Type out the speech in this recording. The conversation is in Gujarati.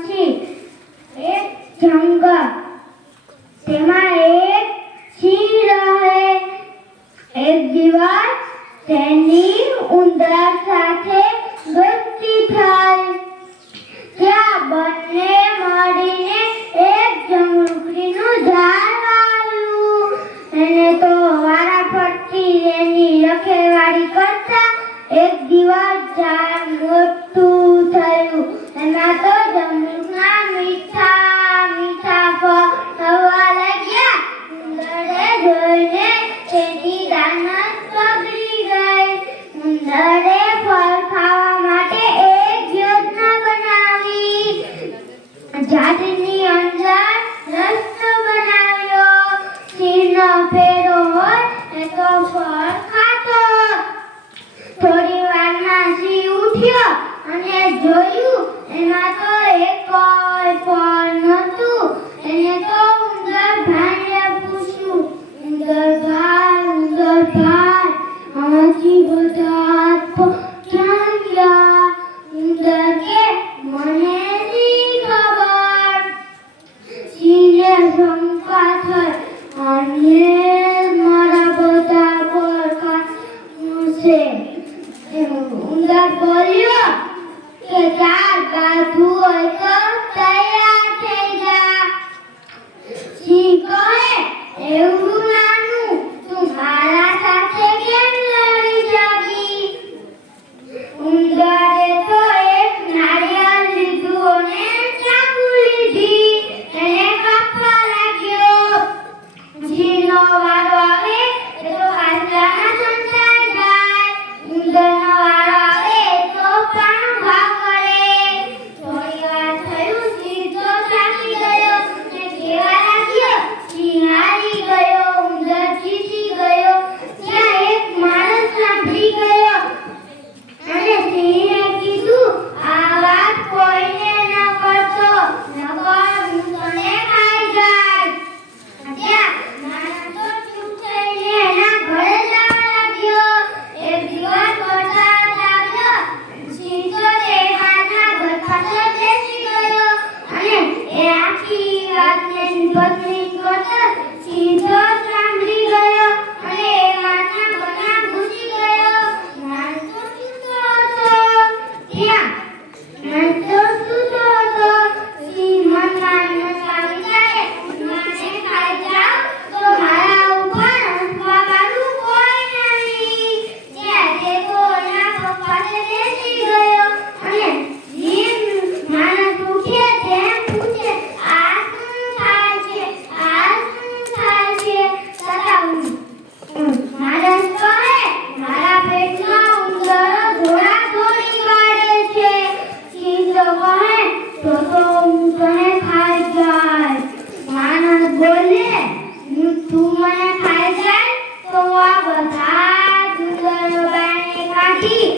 પછી એક જંગલ, તેમાં એક સિંહ રહે. એક દિવસ તેની ઉંદર સાથે દોસ્તી થઈ. ત્યાં બંને મળીને એક જમરૂખીનું ઝાડ વાવ્યું. એને તો વારાફરતી એની રખેવાળી કરતા એક દિવસ ઝાડ મોટું થયું. એમાં તો જમરૂખના મીઠા મીઠા ફળ થવા લાગ્યા. ઉંદરે જોઈને તેની દાનત બગડી ગઈ. ઉંદરે ફળ ખાવા માટે એક યોજના બનાવી. ઝાડની અંદર રસ્તો બનાવ્યો. સિંહનો ફેરો હોય એ તો ફળ ખાતો. થોડી વારમાં સિંહ ઉઠ્યો અને જોયું એમાં તો એકેય ફળ નહોતું. એને તો ઉંદર ભાઈને પૂછ્યું, ઉંદર ભાઈ આમાંથી બધા ક્યાં ગયા? ઉંદર કે મને નથી ખબર. સિંહને શંકા થઈ, આને મારા બધા ફળ ખાશે. ઉંદર બોલ્યો કે ચાલ કાઢવું હોય તો તૈયાર થઈ જા. સિંહ કહે, એવું નાનું તું મારા સાથે કેમ લડી જાગી? ઉંદરે તો એક નારિયેળ લીધું અને ચાકુ લીધી. એને કાપવા લાગ્યો. સિંહનો વારો આવે તો કાચલામાં સંતાઈ જાય. ઉંદરનો વારો આવે તો પણ ભાગ કરે. થોડી વાર થયું, સિંહ તો થાકી ગયો ને કહેવા લાગ્યો, સિંહ હારી ગયો, ઉંદર જીતી ગયો. ત્યાં એક માણસ સાંભળી ગયો અને સિંહે કીધું, આ વાત કોઈને ન કરતો, નકર હું તને ખાઈ જાય. ત્યાં માણસ તો ચૂપ થઈને એના ઘરે જવા લાગ્યો. એક દિવસ વરસાદ આવ્યો. સિંહ તો તેના ઘર પાસે બેસી ગયો અને એ આખી વાતને પત્ની કરતા સિંહ તો સાંભળી ગયો અને એ વાતના ઘરમાં ઘૂસી ગયો. માણસ તો સૂતો હતો. ત્યાં માણસ તો સૂતો હતો. સિંહ મનમાં વિચારે, મને ખાઈ જાવ તો મારા ઉપર હસવા વાળું કોઈ નહીં. ત્યાં તે તો એના પગ પાસે બેસી ગયો અને જેમ માણસ ઉઠે તેમ પૂછે, આ શું થાય છે? આ શું થાય છે? માણસ કહે, મારા પેટમાં ઉંદરો દોડાદોડી કરે છે. સિંહ તો કહે, તો હું તને ખાઈ જાય. માણસ બોલે, તું મને ખાઈ જાય તો આ બધા જ ઉંદરો બાને કાઢી